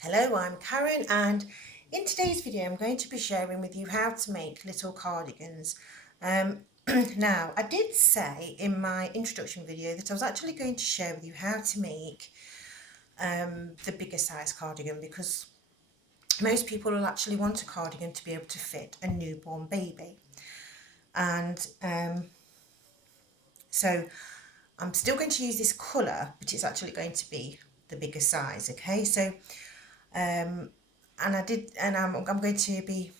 Hello, I'm Karen, and in today's video I'm going to be sharing with you how to make little cardigans. Now, I did say in my introduction video that I was actually going to share with you how to make the bigger size cardigan, because most people will actually want a cardigan to be able to fit a newborn baby. And so I'm still going to use this colour, but it's actually going to be the bigger size, okay? So and I'm going to be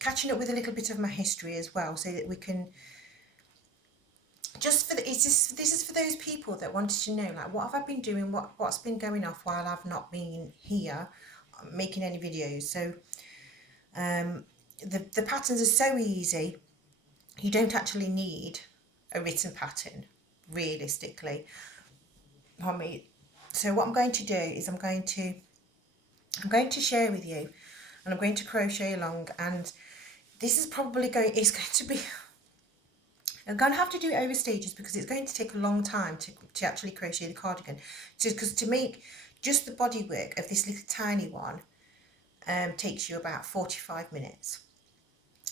catching up with a little bit of my history as well, so that we can this is for those people that wanted to know, like, what have I been doing, what's been going off while I've not been here making any videos. So the patterns are so easy, you don't actually need a written pattern realistically. So what I'm going to do is I'm going to share with you, and I'm going to crochet along, and this is it's going to be, I'm going to have to do it over stages because it's going to take a long time to actually crochet the cardigan. Because to make just the bodywork of this little tiny one takes you about 45 minutes.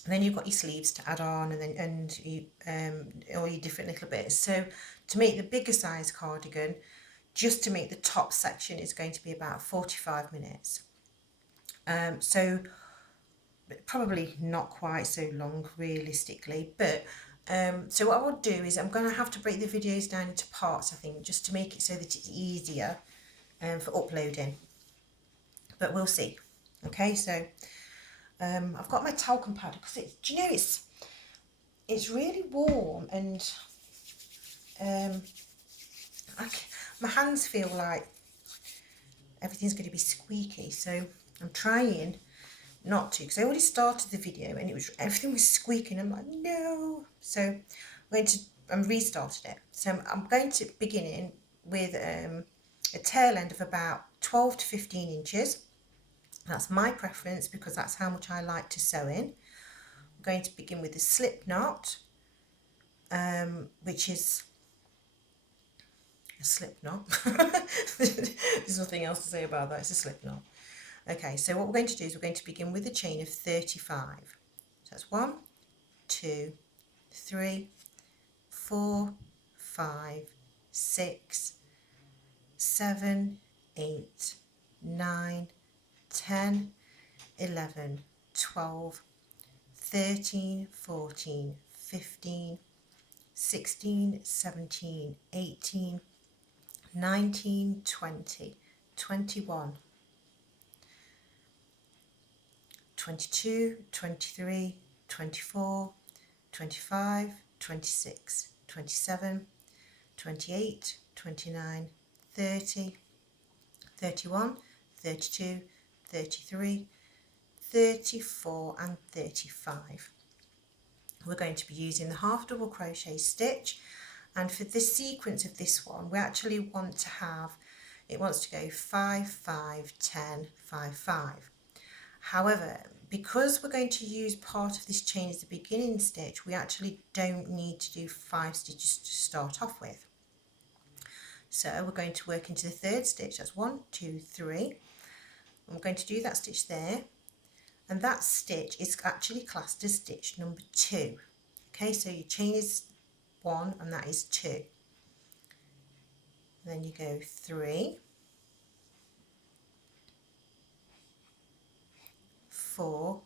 And then you've got your sleeves to add on, and you, all your different little bits. So to make the bigger size cardigan, just to make the top section is going to be about 45 minutes. So probably not quite so long realistically, but so what I will do is I'm going to have to break the videos down into parts, I think, just to make it so that it's easier for uploading, but we'll see. Okay, so I've got my talcum powder because do you know, it's really warm, and my hands feel like everything's going to be squeaky, so I'm trying not to, because I already started the video and everything was squeaking. I'm like, no. So I'm going to restarted it. So I'm going to begin in with a tail end of about 12 to 15 inches. That's my preference because that's how much I like to sew in. I'm going to begin with a slip knot, which is a slip knot. There's nothing else to say about that, it's a slip knot. Okay, so what we're going to do is we're going to begin with a chain of 35. So that's 1, 2, 3, 4, 5, 6, 7, 8, 9, 10, 11, 12, 13, 14, 15, 16, 17, 18, 19, 20, 21, 22, 23, 24, 25, 26, 27, 28, 29, 30, 31, 32, 33, 34 and 35. We're going to be using the half double crochet stitch, and for the sequence of this one we actually want to have, it wants to go 5, 5, 10, 5, 5. However, because we're going to use part of this chain as the beginning stitch, we actually don't need to do 5 stitches to start off with. So we're going to work into the third stitch. That's 1, 2, 3. I'm going to do that stitch there, and that stitch is actually classed as stitch number 2. Okay, so your chain is 1 and that is 2. Then you go 3, 4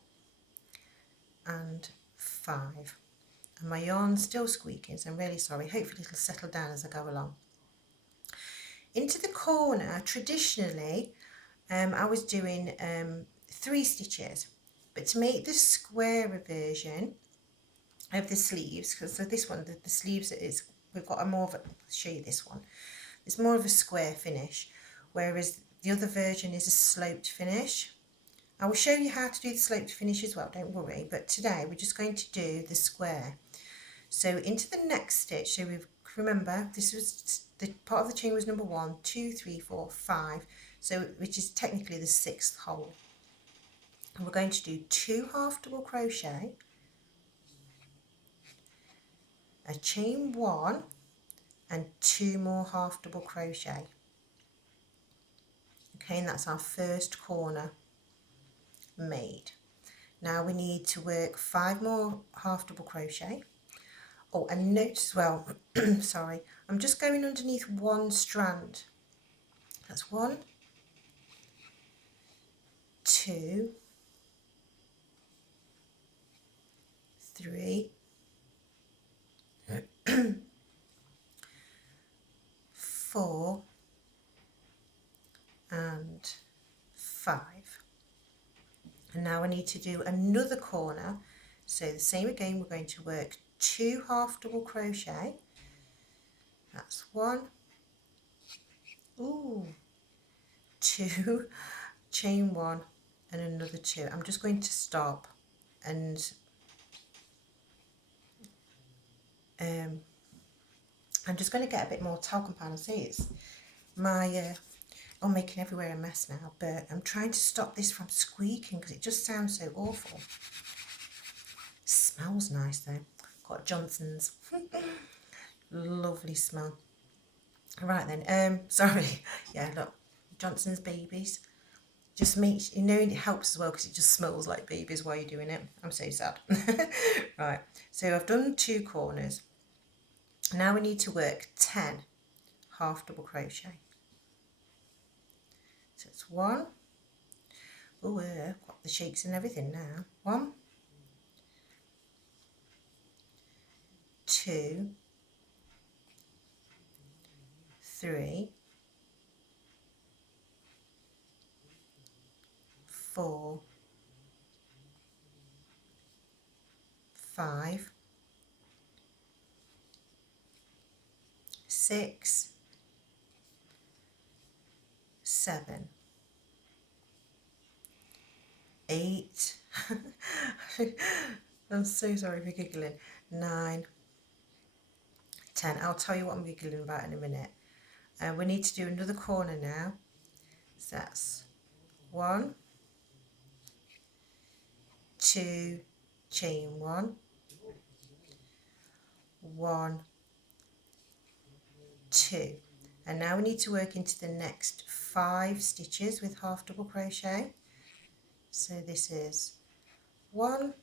and 5. And my yarn's still squeaking, so I'm really sorry. Hopefully it'll settle down as I go along. Into the corner, traditionally I was doing 3 stitches, but to make the squarer version of the sleeves, because so this one, the sleeves is, we've got a more of a, I'll show you this one, it's more of a square finish, whereas the other version is a sloped finish. I will show you how to do the sloped finish as well, don't worry, but today we're just going to do the square. So into the next stitch, so we've, remember this was the part of the chain was number 1, 2, 3, 4, 5, so which is technically the 6th hole. And we're going to do 2 half double crochet, a chain 1 and 2 more half double crochet. Okay, and that's our first corner made. Now we need to work 5 more half double crochet. Oh, and note as well, sorry, I'm just going underneath one strand. That's 1, 2, 3, 4 and 5. And now I need to do another corner. So the same again, we're going to work 2 half double crochet. That's 1, ooh, 2, chain 1 and another 2. I'm just going to stop and I'm just going to get a bit more talcum powder. See, it's my I'm making everywhere a mess now, but I'm trying to stop this from squeaking because it just sounds so awful. Smells nice though. Got Johnson's. Lovely smell. Right then, sorry. Yeah, look, Johnson's babies. Just makes, you know, it helps as well because it just smells like babies while you're doing it. I'm so sad. Right, so I've done 2 corners. Now we need to work 10 half double crochet. So it's 1. Oh, I've got the shakes and everything now. 1, 2, 3, 4, 5, 6, 7, 8. I'm so sorry for giggling. 9, 10. I'll tell you what I'm giggling about in a minute. We need to do another corner now. So that's 1, 2, chain 1, 1, 2. And now we need to work into the next 5 stitches with half double crochet. So this is 1,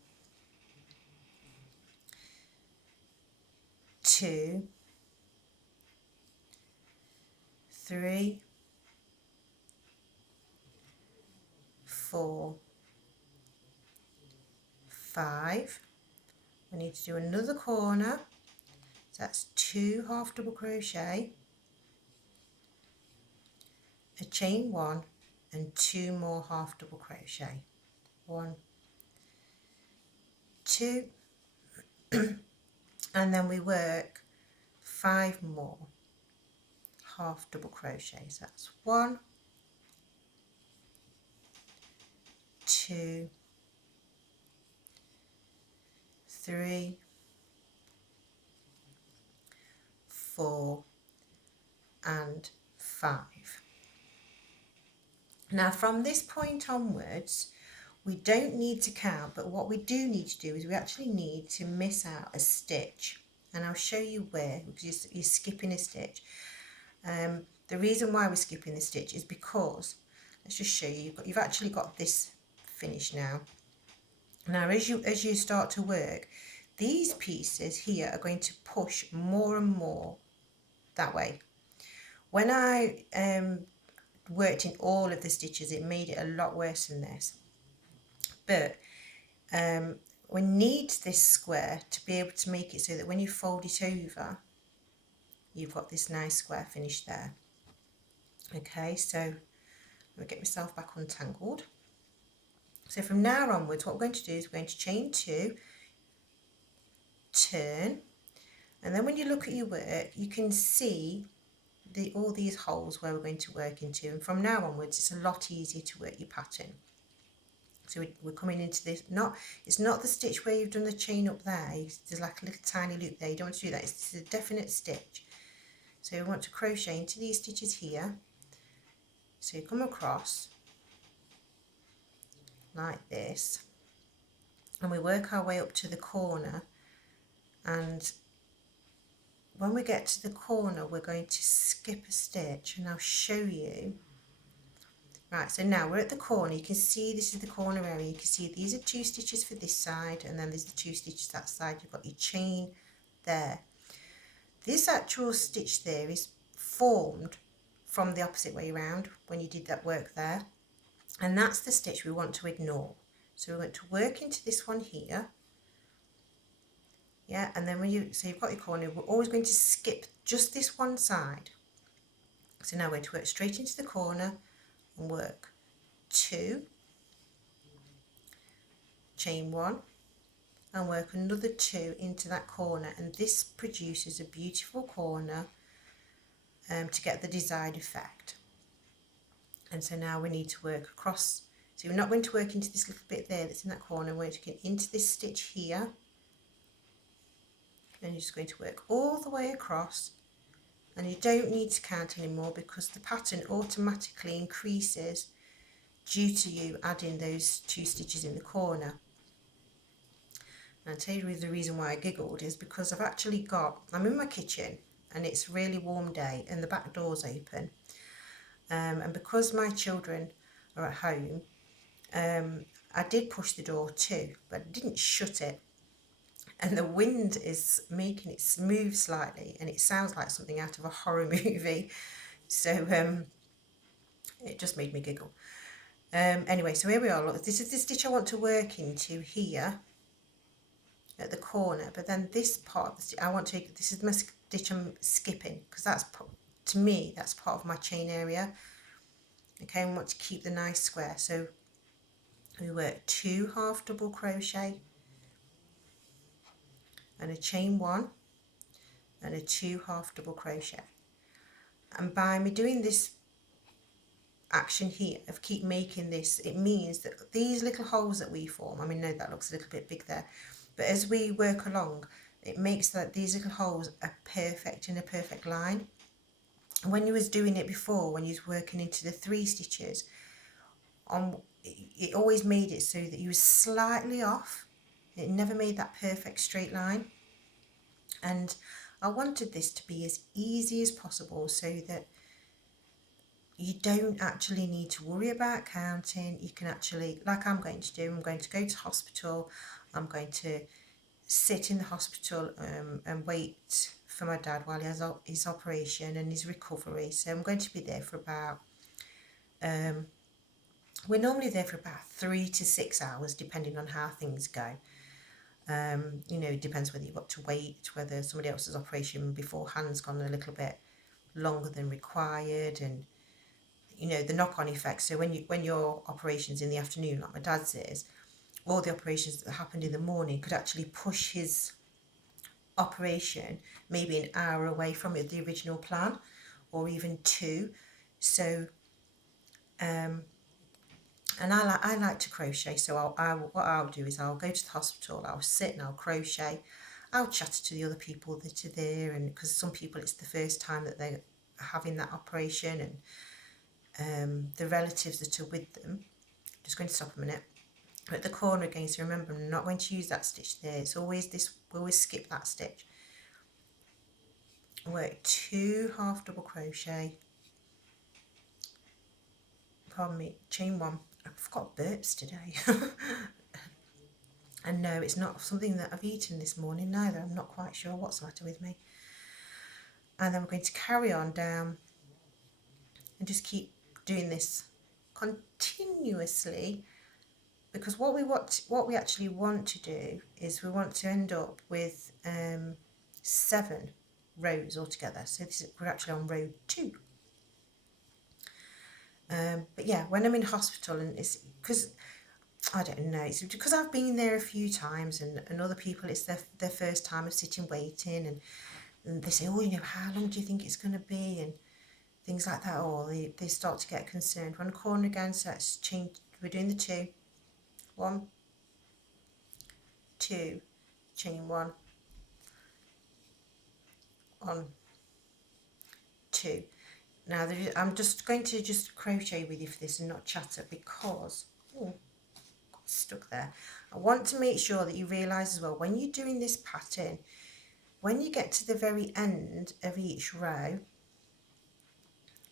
2, 3, 4, 5. We need to do another corner. So that's 2 half double crochet, a chain 1 and 2 more half double crochet. 1, 2 and then we work 5 more half double crochets. That's 1, 2, 3, 4 and 5. Now from this point onwards we don't need to count, but what we do need to do is we actually need to miss out a stitch, and I'll show you where, because you're skipping a stitch. The reason why we're skipping the stitch is because, let's just show you, you've actually got this finished now. Now as you start to work, these pieces here are going to push more and more that way. When I worked in all of the stitches, it made it a lot worse than this. But we need this square to be able to make it so that when you fold it over, you've got this nice square finish there. Okay, so I'm going to get myself back untangled. So from now onwards, what we're going to do is we're going to chain 2, turn, and then when you look at your work, you can see all these holes where we're going to work into, and from now onwards it's a lot easier to work your pattern. So we're coming into this, it's not the stitch where you've done the chain up there, there's like a little tiny loop there, you don't want to do that, it's a definite stitch. So we want to crochet into these stitches here, so you come across like this, and we work our way up to the corner, and when we get to the corner we're going to skip a stitch, and I'll show you. Right, so now we're at the corner. You can see this is the corner area. You can see these are 2 stitches for this side, and then there's the 2 stitches that side. You've got your chain there. This actual stitch there is formed from the opposite way around when you did that work there, and that's the stitch we want to ignore. So we're going to work into this one here, yeah, and then when you've got your corner, we're always going to skip just this one side. So now we're going to work straight into the corner and work 2, chain 1, and work another 2 into that corner, and this produces a beautiful corner to get the desired effect. And so now we need to work across, so we're not going to work into this little bit there that's in that corner, we're going to get into this stitch here, and you're just going to work all the way across, and you don't need to count anymore because the pattern automatically increases due to you adding those 2 stitches in the corner. And I'll tell you the reason why I giggled is because I'm in my kitchen and it's a really warm day and the back door's open, and because my children are at home, I did push the door too, but I didn't shut it, and the wind is making it move slightly and it sounds like something out of a horror movie, so it just made me giggle. Anyway, so here we are. Look, this is the stitch I want to work into here at the corner, but then this part of the stitch I want to, this is my stitch I'm skipping because that's, to me, that's part of my chain area. Okay, I want to keep the nice square, so we work 2 half double crochet and a chain 1 and a 2 half double crochet, and by me doing this action here of keep making this, it means that these little holes that we form, I mean, no, that looks a little bit big there, but as we work along, it makes that these little holes are perfect in a perfect line. And when you was doing it before, when you was working into the 3 stitches, it always made it so that you was slightly off. It never made that perfect straight line. And I wanted this to be as easy as possible so that you don't actually need to worry about counting. You can actually, like I'm going to do, I'm going to go to hospital, I'm going to sit in the hospital and wait for my dad while he has his operation and his recovery. So I'm going to be there for about, we're normally there for about 3 to 6 hours depending on how things go. You know, it depends whether you've got to wait, whether somebody else's operation beforehand's gone a little bit longer than required, and you know the knock-on effects. So when your operation's in the afternoon, like my dad's is, all the operations that happened in the morning could actually push his operation maybe an hour away from the original plan, or even 2. So and I like to crochet, so what I'll do is I'll go to the hospital, I'll sit and I'll crochet, I'll chat to the other people that are there, and because some people it's the first time that they're having that operation, and the relatives that are with them. I'm just going to stop a minute. We're at the corner again, so remember I'm not going to use that stitch there, it's always this, we always skip that stitch. Work 2 half double crochet, pardon me, chain 1. I've got burps today. And no, it's not something that I've eaten this morning neither. I'm not quite sure what's the matter with me. And then we're going to carry on down and just keep doing this continuously, because what we actually want to do is we want to end up with 7 rows altogether. So we're actually on row 2. But yeah, when I'm in hospital, and it's because I don't know, it's because I've been there a few times, and other people it's their first time of sitting waiting, and they say, oh, you know, how long do you think it's going to be, and things like that, or they start to get concerned. One corner again, so let's change, we're doing the 2, 1, 2, chain 1, 1, 2. Now I'm just going to just crochet with you for this and not chatter, because got stuck there. I want to make sure that you realise as well, when you're doing this pattern, when you get to the very end of each row,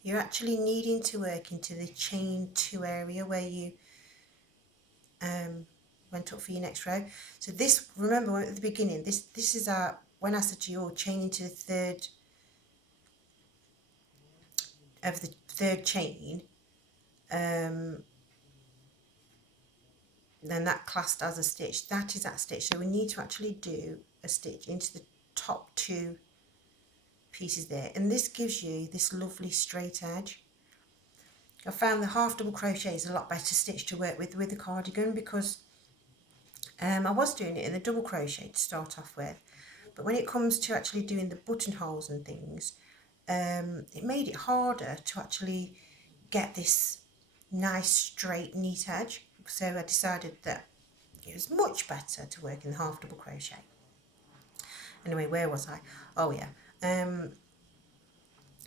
you're actually needing to work into the chain 2 area where you went up for your next row. So this, remember at the beginning, this is our, when I said to you, chain into the third of the third chain, then that classed as a stitch. That is that stitch. So we need to actually do a stitch into the top 2 pieces there, and this gives you this lovely straight edge. I found the half double crochet is a lot better stitch to work with the cardigan, because I was doing it in the double crochet to start off with, but when it comes to actually doing the buttonholes and things, it made it harder to actually get this nice straight neat edge. So I decided that it was much better to work in the half double crochet. Anyway, where was I? Oh yeah.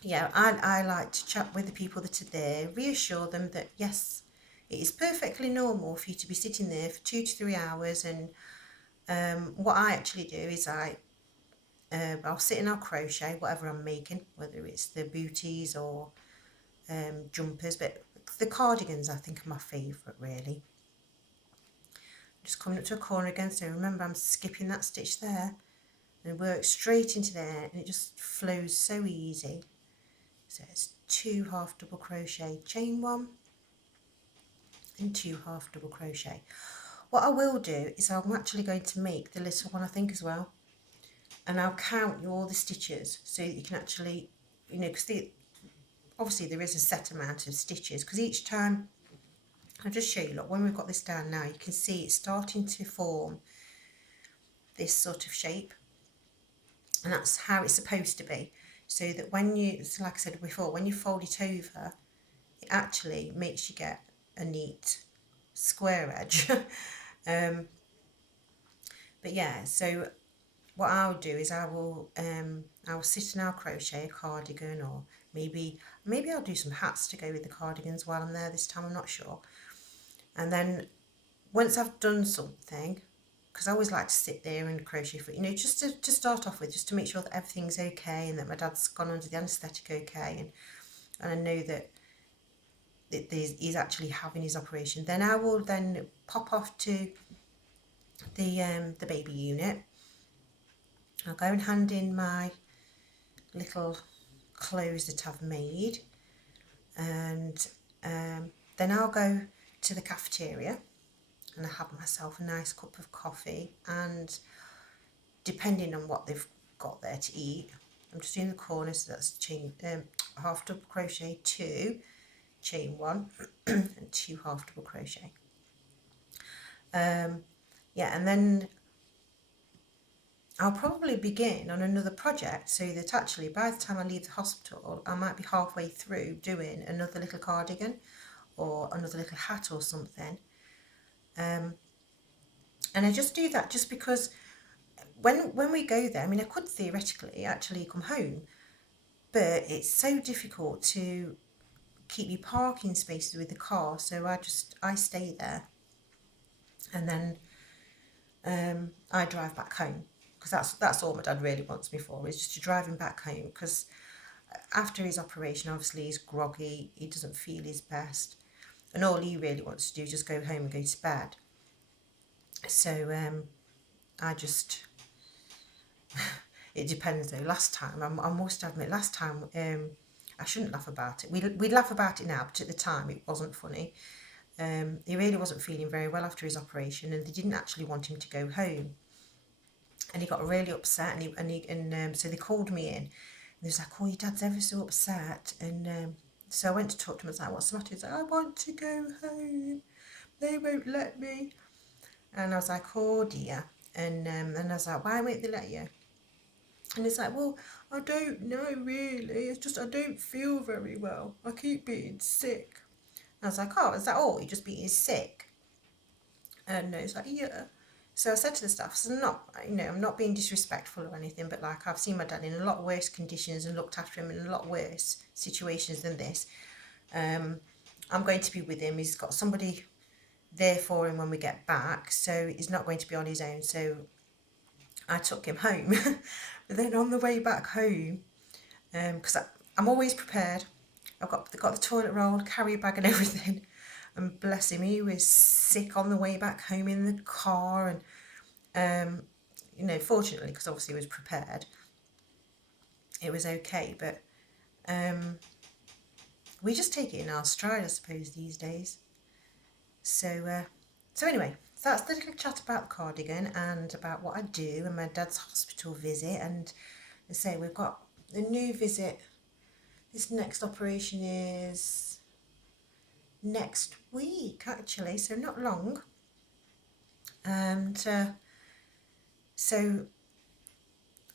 Yeah, I like to chat with the people that are there, reassure them that yes, it is perfectly normal for you to be sitting there for 2 to 3 hours. And what I actually do is I'll sit and I'll crochet whatever I'm making, whether it's the booties or jumpers, but the cardigans I think are my favourite really. Just coming up to a corner again, so remember I'm skipping that stitch there and work straight into there, and it just flows so easy. So it's 2 half double crochet, chain 1 and 2 half double crochet. What I will do is I'm actually going to make the little one, I think, as well, and I'll count you all the stitches so that you can actually, you know, because obviously there is a set amount of stitches, because each time, I'll just show you, look, when we've got this down now, you can see it's starting to form this sort of shape, and that's how it's supposed to be, so that when you, so like I said before, when you fold it over, it actually makes you get a neat square edge. But yeah, so what I'll do is I'll sit and I'll crochet a cardigan, or maybe I'll do some hats to go with the cardigans while I'm there this time, I'm not sure. And then once I've done something, because I always like to sit there and crochet for, you know, just to start off with, just to make sure that everything's okay and that my dad's gone under the anaesthetic okay, and I know that he's actually having his operation. Then I will then pop off to the baby unit. I'll go and hand in my little clothes that I've made, and then I'll go to the cafeteria and I have myself a nice cup of coffee, and depending on what they've got there to eat, I'm just doing the corner, so that's chain half double crochet 2, chain 1 and 2 half double crochet. Yeah, and then I'll probably begin on another project, so that actually by the time I leave the hospital I might be halfway through doing another little cardigan or another little hat or something. And I just do that just because when we go there, I mean, I could theoretically actually come home, but it's so difficult to keep your parking spaces with the car, so I stay there, and then I drive back home, because that's all my dad really wants me for, is just to drive him back home, because after his operation obviously he's groggy, he doesn't feel his best, and all he really wants to do is just go home and go to bed. So I just it depends though. Last time, I must admit, last time I shouldn't laugh about it. We'd laugh about it now, but at the time it wasn't funny. He really wasn't feeling very well after his operation, and they didn't actually want him to go home, and he got really upset, and so they called me in, and they was like, oh, your dad's ever so upset, and so I went to talk to him. I was like, what's the matter? He's like, I want to go home, they won't let me. And I was like, oh dear. And I was like, why won't they let you? And he's like, well, I don't know really, it's just I don't feel very well, I keep being sick. And I was like, oh, is that all, you're just being sick? And he's like, yeah. So I said to the staff, so I'm not being disrespectful or anything, but like, I've seen my dad in a lot worse conditions and looked after him in a lot worse situations than this. I'm going to be with him, he's got somebody there for him when we get back, so he's not going to be on his own. So I took him home. But then on the way back home, because I'm always prepared, I've got the toilet roll, carrier bag and everything. And bless him, he was sick on the way back home in the car. And, you know, fortunately, because obviously he was prepared, it was okay. But we just take it in our stride, I suppose, these days. So anyway, so that's the little chat about the cardigan and about what I do and my dad's hospital visit. And I say we've got the new visit. This next operation is next week, actually, so not long. And so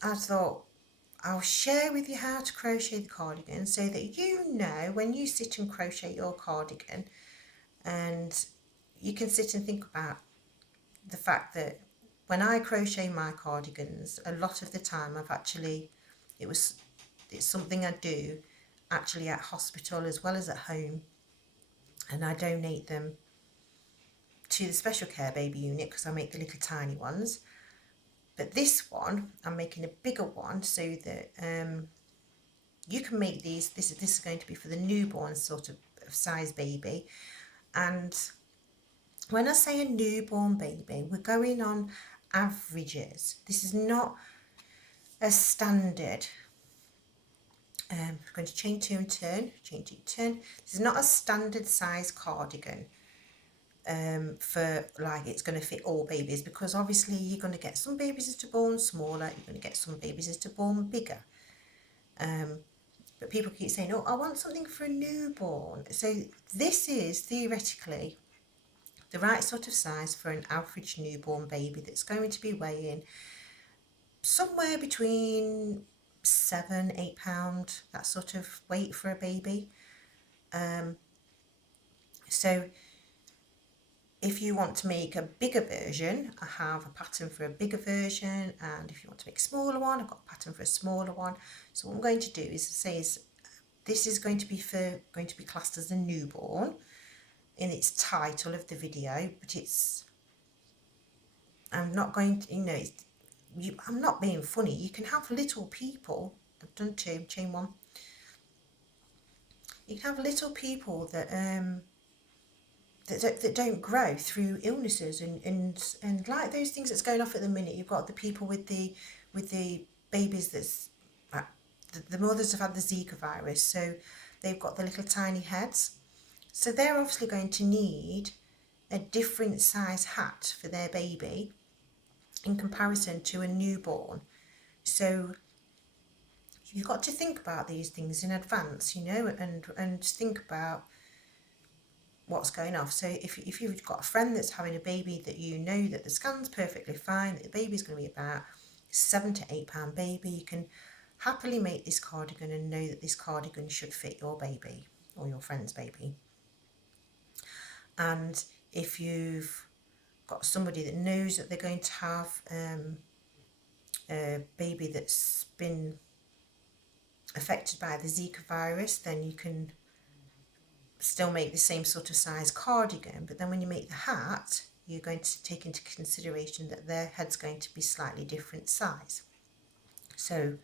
I thought I'll share with you how to crochet the cardigan so that you know when you sit and crochet your cardigan, and you can sit and think about the fact that when I crochet my cardigans, a lot of the time it's something I do actually at hospital as well as at home, and I donate them to the special care baby unit because I make the little tiny ones. But this one, I'm making a bigger one so that you can make these. This is going to be for the newborn sort of size baby. And when I say a newborn baby, we're going on averages. This is not a standard. I'm going to chain 2 and turn, chain 2, turn. This is not a standard size cardigan for like it's going to fit all babies, because obviously you're going to get some babies that are born smaller, you're going to get some babies that are born bigger. But people keep saying, oh, I want something for a newborn. So this is theoretically the right sort of size for an average newborn baby that's going to be weighing somewhere between 7-8 pound, that sort of weight for a baby. So if you want to make a bigger version, I have a pattern for a bigger version, and if you want to make a smaller one, I've got a pattern for a smaller one. So what I'm going to do is this is going to be classed as a newborn in its title of the video, but I'm not going to, I'm not being funny. You can have little people. I've done 2, chain 1. You can have little people that that don't grow through illnesses and like those things that's going off at the minute. You've got the people with the babies that's the mothers have had the Zika virus, so they've got the little tiny heads. So they're obviously going to need a different size hat for their baby in comparison to a newborn. So you've got to think about these things in advance, and think about what's going off. So if you've got a friend that's having a baby that you know that the scan's perfectly fine, that the baby's going to be about 7 to 8 pound baby, you can happily make this cardigan and know that this cardigan should fit your baby or your friend's baby. And if you've got somebody that knows that they're going to have a baby that's been affected by the Zika virus, then you can still make the same sort of size cardigan, but then when you make the hat, you're going to take into consideration that their head's going to be slightly different size. So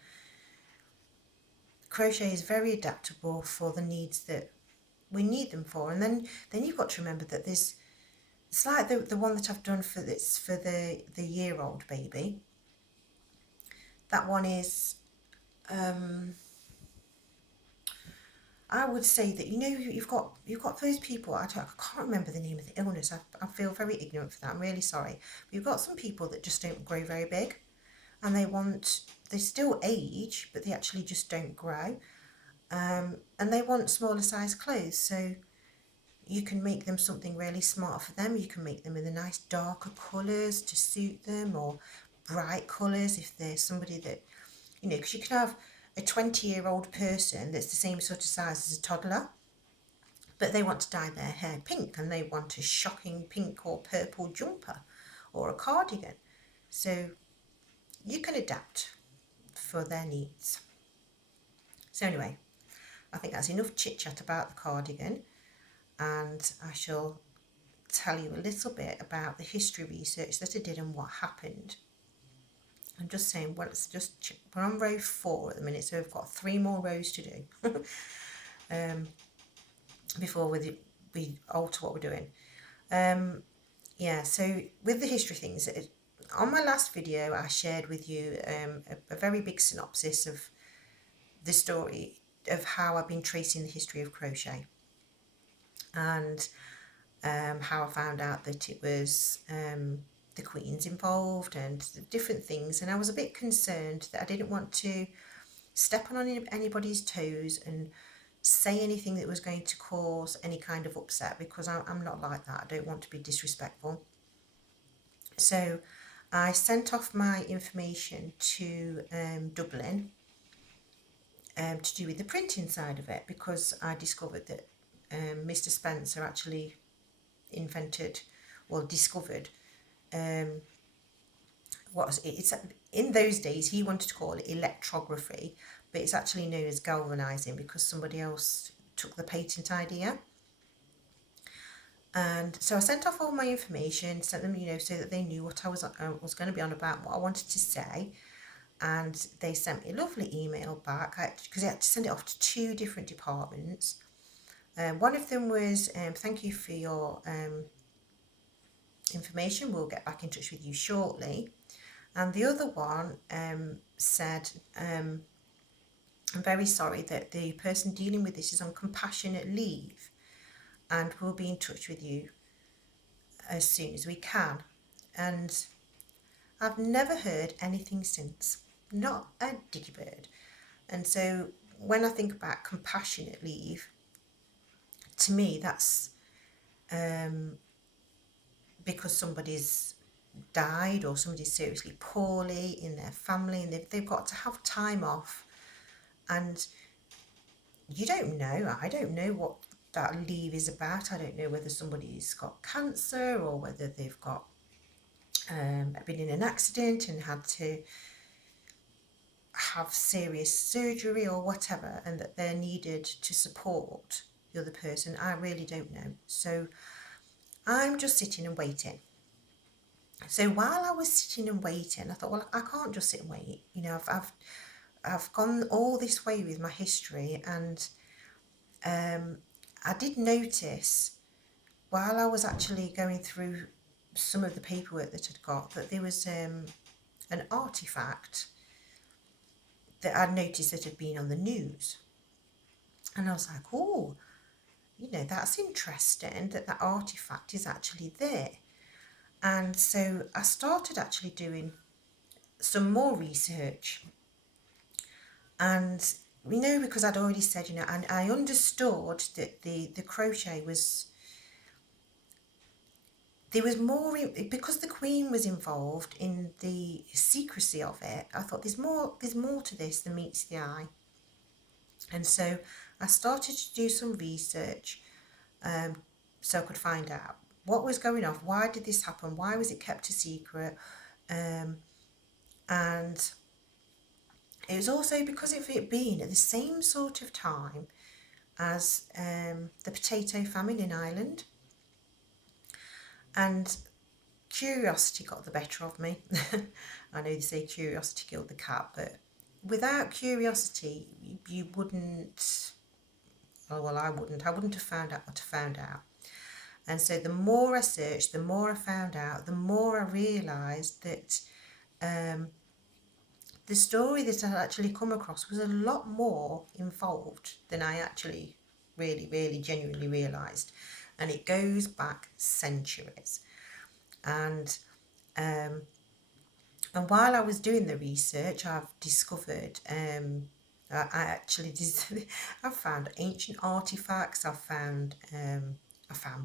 crochet is very adaptable for the needs that we need them for. And then you've got to remember that it's like the one that I've done for the year-old baby. That one is I would say that, you've got those people, I can't remember the name of the illness, I feel very ignorant for that, I'm really sorry. But you've got some people that just don't grow very big, and they still age, but they actually just don't grow, and they want smaller size clothes. So you can make them something really smart for them. You can make them in the nice darker colours to suit them, or bright colours if there's somebody that, because you can have a 20-year-old person that's the same sort of size as a toddler, but they want to dye their hair pink and they want a shocking pink or purple jumper or a cardigan. So you can adapt for their needs. So anyway, I think that's enough chit chat about the cardigan, and I shall tell you a little bit about the history research that I did and what happened. I'm just saying, we're on row 4 at the minute, so we've got 3 more rows to do. before we alter what we're doing. Yeah, so with the history things, on my last video I shared with you a very big synopsis of the story of how I've been tracing the history of crochet, and how I found out that it was the Queen's involved and different things, and I was a bit concerned that I didn't want to step on anybody's toes and say anything that was going to cause any kind of upset, because I'm not like that. I don't want to be disrespectful. So I sent off my information to Dublin to do with the printing side of it, because I discovered that Mr. Spencer actually discovered it's in those days he wanted to call it electrography, but it's actually known as galvanizing because somebody else took the patent idea. And so I sent off all my information, sent them, so that they knew what I was going to be on about, what I wanted to say. And they sent me a lovely email back, because I had to send it off to 2 different departments. One of them was, thank you for your information, we'll get back in touch with you shortly. And the other one said, I'm very sorry that the person dealing with this is on compassionate leave, and we'll be in touch with you as soon as we can. And I've never heard anything since, not a dicky bird. And so when I think about compassionate leave, to me that's because somebody's died or somebody's seriously poorly in their family, and they've got to have time off. And you don't know, I don't know what that leave is about. I don't know whether somebody's got cancer or whether they've got been in an accident and had to have serious surgery or whatever, and that they're needed to support the other person. I really don't know. So I'm just sitting and waiting. So while I was sitting and waiting, I thought, well, I can't just sit and wait. I've gone all this way with my history, and I did notice while I was actually going through some of the paperwork that I'd got, that there was an artifact that I'd noticed that had been on the news. And I was like, oh, that's interesting that that artifact is actually there. And so I started actually doing some more research. And because I'd already said, and I understood that the crochet was, there was more, because the Queen was involved in the secrecy of it. I thought there's more to this than meets the eye. And so I started to do some research so I could find out what was going on, why did this happen, why was it kept a secret, and it was also because of it being at the same sort of time as the potato famine in Ireland. And curiosity got the better of me. I know they say curiosity killed the cat, but without curiosity, you wouldn't, oh, well, I wouldn't have found out what I found out. And so the more I searched, the more I found out, the more I realised that the story that I'd actually come across was a lot more involved than I actually really genuinely realised. And it goes back centuries. And while I was doing the research, I've discovered I've found ancient artifacts, I've found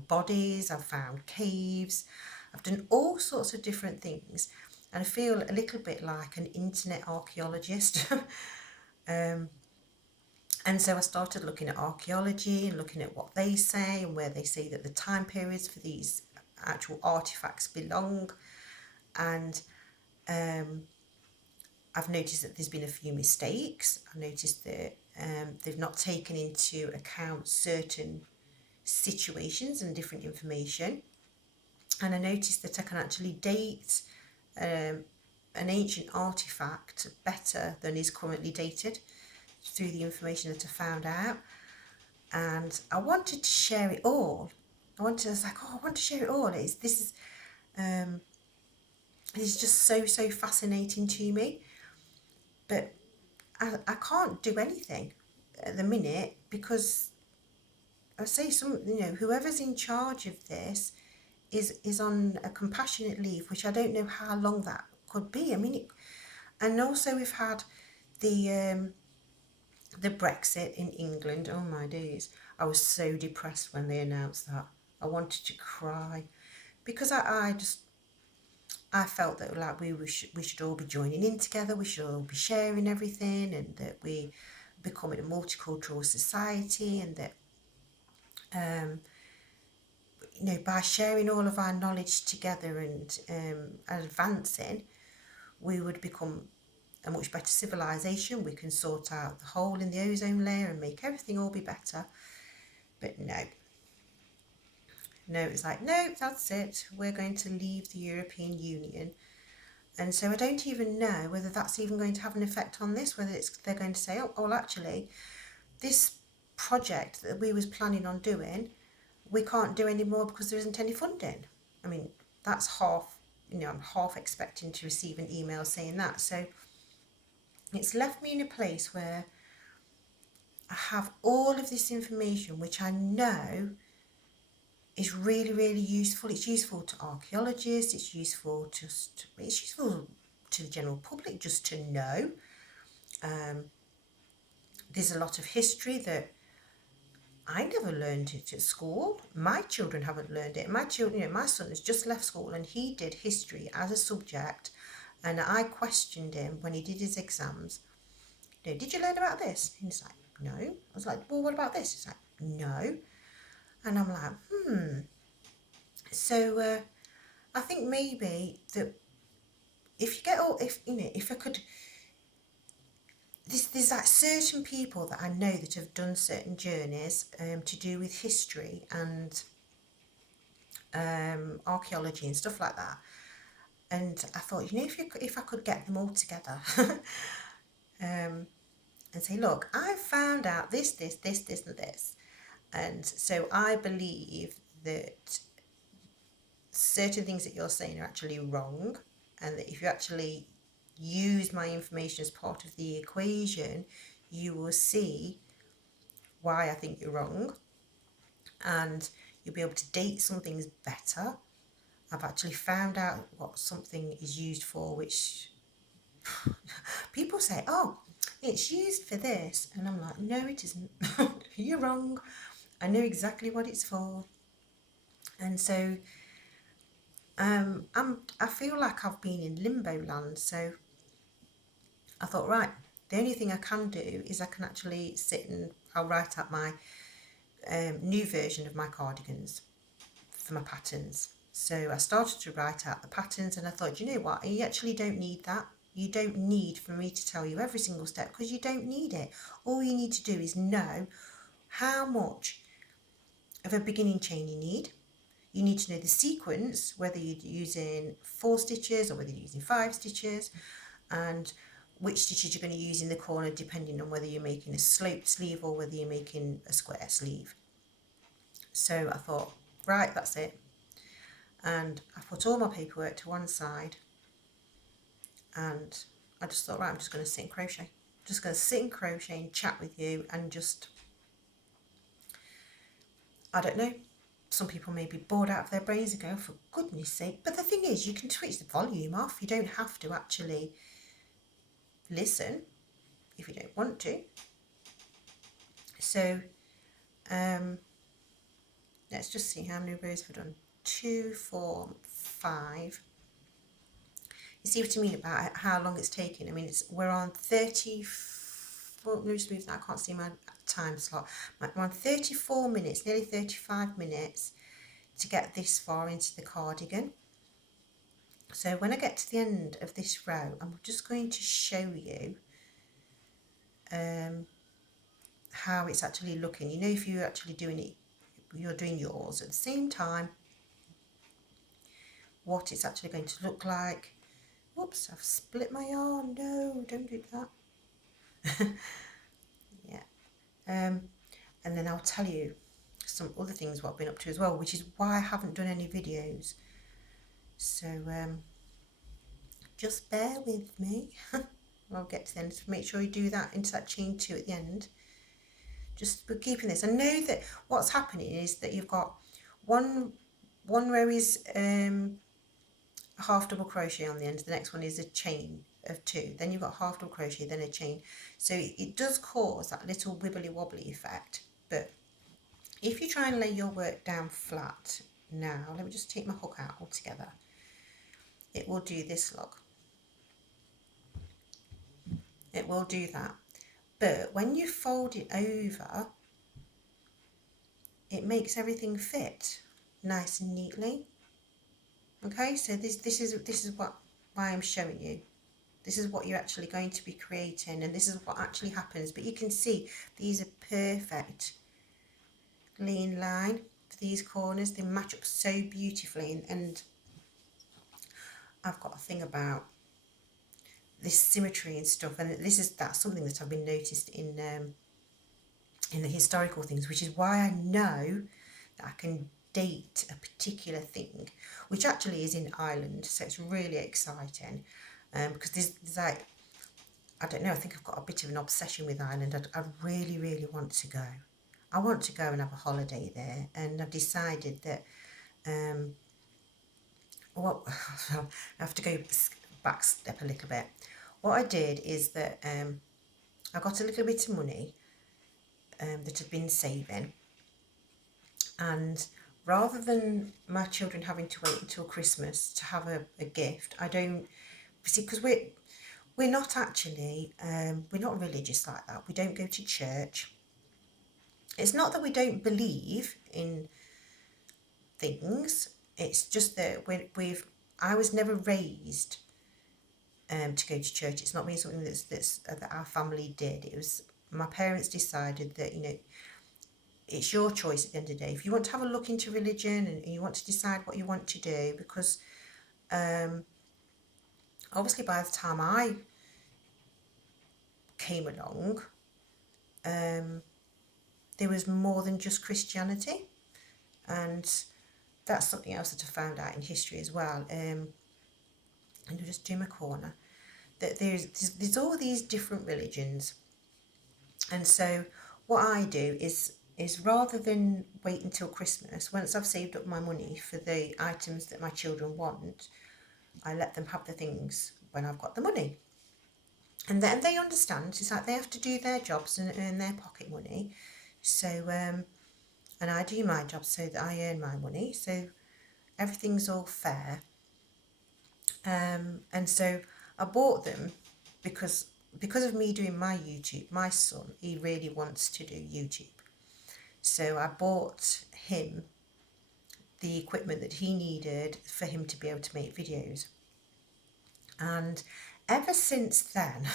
bodies, I've found caves, I've done all sorts of different things, and I feel a little bit like an internet archaeologist. And so I started looking at archaeology and looking at what they say and where they say that the time periods for these actual artifacts belong. And I've noticed that there's been a few mistakes. I've noticed that they've not taken into account certain situations and different information. And I noticed that I can actually date an ancient artifact better than is currently dated through the information that I found out. and I wanted to share it all. I was like, oh, I want to share it all. Um, this is just so fascinating to me, but I can't do anything at the minute because I say whoever's in charge of this is on a compassionate leave, which I don't know how long that could be. I mean, and also we've had the Brexit in England. Oh my days, I was so depressed when they announced that. I wanted to cry because I felt that like we should all be joining in together. We should all be sharing everything, and that we becoming a multicultural society, and that by sharing all of our knowledge together and advancing, we would become a much better civilization. We can sort out the hole in the ozone layer and make everything all be better. But no, it's like, no, that's it. We're going to leave the European Union. And so I don't even know whether that's even going to have an effect on this, whether they're going to say, oh, well, actually, this project that we was planning on doing, we can't do anymore because there isn't any funding. I mean, that's half, I'm half expecting to receive an email saying that. So it's left me in a place where I have all of this information, which I know is really, really useful. It's useful to archaeologists. It's useful to the general public just to know. There's a lot of history that I never learned it at school. My children haven't learned it. My children, my son has just left school and he did history as a subject. And I questioned him when he did his exams. Did you learn about this? And he's like, no. I was like, well, what about this? He's like, no. And I'm like, So I think maybe that if I could, there's like certain people that I know that have done certain journeys to do with history and archaeology and stuff like that. And I thought, if I could get them all together and say, look, I found out this, and this. And so I believe that certain things that you're saying are actually wrong, and that if you actually use my information as part of the equation, you will see why I think you're wrong, and you'll be able to date some things better. I've actually found out what something is used for, which people say, oh, it's used for this, and I'm like, no, it isn't. You're wrong. I know exactly what it's for. And so I feel like I've been in limbo land. So I thought, right, the only thing I can do is I can actually sit and I'll write out my new version of my cardigans for my patterns. So I started to write out the patterns, and I thought, you know what, you actually don't need that. You don't need for me to tell you every single step, because you don't need it. All you need to do is know how much of a beginning chain you need. You need to know the sequence, whether you're using 4 stitches or whether you're using 5 stitches, and which stitches you're going to use in the corner depending on whether you're making a sloped sleeve or whether you're making a square sleeve. So I thought, right, that's it. And I put all my paperwork to one side, and I just thought, right, I'm just going to sit and crochet. Just going to sit and crochet and chat with you, and just, I don't know, some people may be bored out of their brains and go, for goodness sake. But the thing is, you can switch the volume off. You don't have to actually listen if you don't want to. So let's just see how many rows we've done. 2, 4, 5. You see what I mean about how long it's taking? I mean, we're on 34. Let me just move that. I can't see my time slot. We're on 34 minutes, nearly 35 minutes to get this far into the cardigan. So when I get to the end of this row, I'm just going to show you how it's actually looking. You know, if you're actually doing it, you're doing yours at the same time, what it's actually going to look like. Whoops, I've split my yarn. No, don't do that. Yeah. and then I'll tell you some other things what I've been up to as well, which is why I haven't done any videos. So just bear with me. I'll get to the end. So make sure you do that into that chain 2 at the end. Just we're keeping this. I know that what's happening is that you've got one row is half double crochet on the end, the next one is a chain of 2, then you've got half double crochet, then a chain. So it does cause that little wibbly wobbly effect, but if you try and lay your work down flat now, let me just take my hook out altogether, it will do this, look, it will do that. But when you fold it over, it makes everything fit nice and neatly. Okay, so this is why I'm showing you. This is what you're actually going to be creating, and this is what actually happens. But you can see these are perfect lean line for these corners. They match up so beautifully, and I've got a thing about this symmetry and stuff, and that's something that I've been noticed in the historical things, which is why I know that I can date a particular thing, which actually is in Ireland. So it's really exciting. Because there's like, I don't know, I think I've got a bit of an obsession with Ireland. I really, really want to go. I want to go and have a holiday there, and I've decided that, well, I have to go back step a little bit. What I did is that I got a little bit of money that I'd been saving, and rather than my children having to wait until Christmas to have a gift, I don't see, because we're not actually, we're not religious like that. We don't go to church. It's not that we don't believe in things. It's just that I was never raised to go to church. It's not been something that our family did. It was my parents decided that, you know, it's your choice at the end of the day. If you want to have a look into religion and you want to decide what you want to do, because obviously by the time I came along, there was more than just Christianity, and that's something else that I found out in history as well. And I'll just do my corner. That there's all these different religions, and so what I do is rather than wait until Christmas, once I've saved up my money for the items that my children want, I let them have the things when I've got the money. And then they understand, it's like they have to do their jobs and earn their pocket money. So, and I do my job so that I earn my money. So everything's all fair. And so I bought them because of me doing my YouTube. My son, he really wants to do YouTube. So I bought him the equipment that he needed for him to be able to make videos. And ever since then,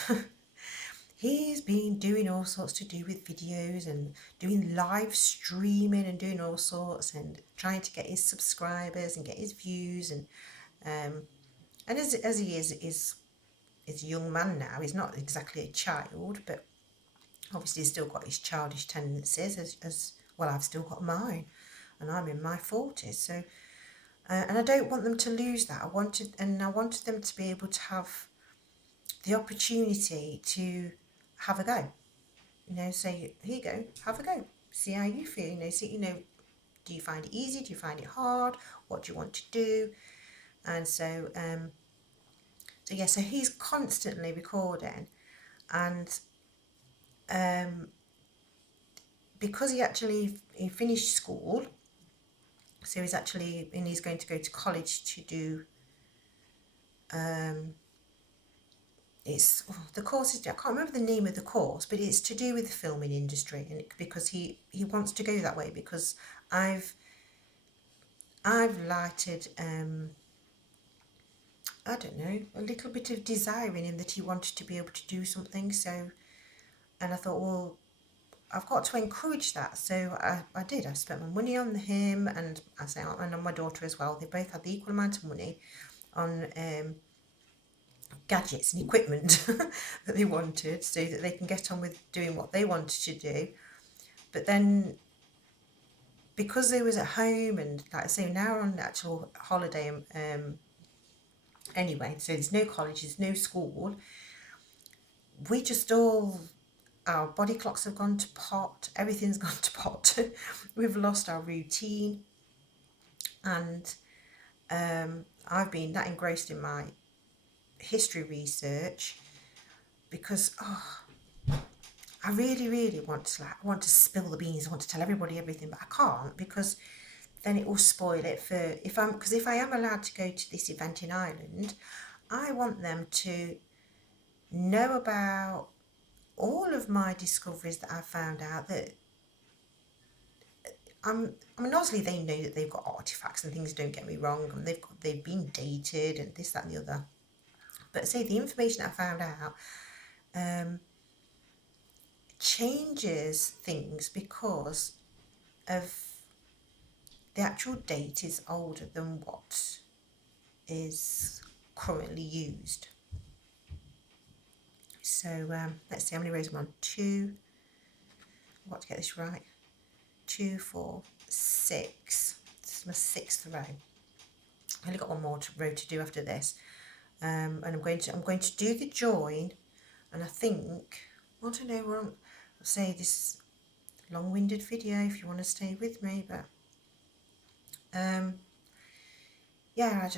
he's been doing all sorts to do with videos and doing live streaming and doing all sorts and trying to get his subscribers and get his views, and as he is a young man now, he's not exactly a child, but obviously he's still got his childish tendencies as well. I've still got mine, and I'm in my 40s, so and I don't want them to lose that. I wanted them to be able to have the opportunity to have a go. You know, say, here you go, have a go. See how you feel. Do you find it easy? Do you find it hard? What do you want to do? And so, so he's constantly recording, and because he finished school, so he's going to go to college to do the course is, I can't remember the name of the course, but it's to do with the filming industry, and because he wants to go that way, because I've lighted I don't know, a little bit of desire in him that he wanted to be able to do something. So, and I thought, well, I've got to encourage that. So I did. I spent my money on him, and and on my daughter as well. They both had the equal amount of money on gadgets and equipment that they wanted, so that they can get on with doing what they wanted to do. But then because they was at home, and like I say, now we're on the actual holiday, anyway, so there's no college, there's no school, we just all, our body clocks have gone to pot, everything's gone to pot. We've lost our routine, and I've been that engrossed in my history research because I really, really want to, like, I want to spill the beans, I want to tell everybody everything, but I can't, because then it will spoil it for, because if I am allowed to go to this event in Ireland, I want them to know about all of my discoveries that I've found out. That I mean, obviously they know that they've got artifacts and things, don't get me wrong, and they've been dated and this, that and the other. But say the information I found out changes things because of the actual date is older than what is currently used. So let's see how many rows I'm on. Two, I've got to get this right. 2, 4, 6. This is my 6th row. I've only got one more row to do after this, and I'm going to do the join, and I think, I don't know, I'll say this is a long-winded video if you want to stay with me, but yeah,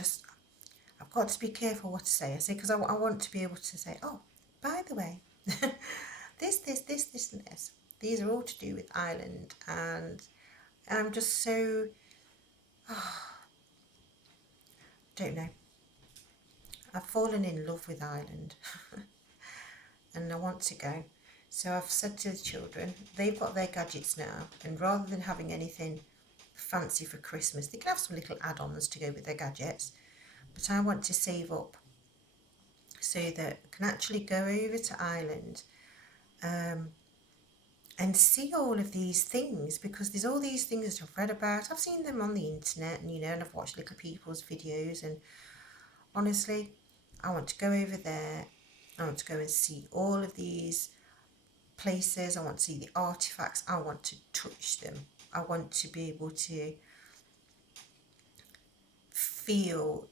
I've got to be careful what to say. I say, because I want to be able to say, oh, by the way, this, and this. These are all to do with Ireland, and I'm just so, don't know. I've fallen in love with Ireland and I want to go. So I've said to the children, they've got their gadgets now, and rather than having anything fancy for Christmas, they can have some little add-ons to go with their gadgets, but I want to save up so that I can actually go over to Ireland and see all of these things, because there's all these things that I've read about. I've seen them on the internet, and and I've watched little people's videos, and honestly, I want to go over there. I want to go and see all of these places. I want to see the artifacts. I want to touch them. I want to be able to feel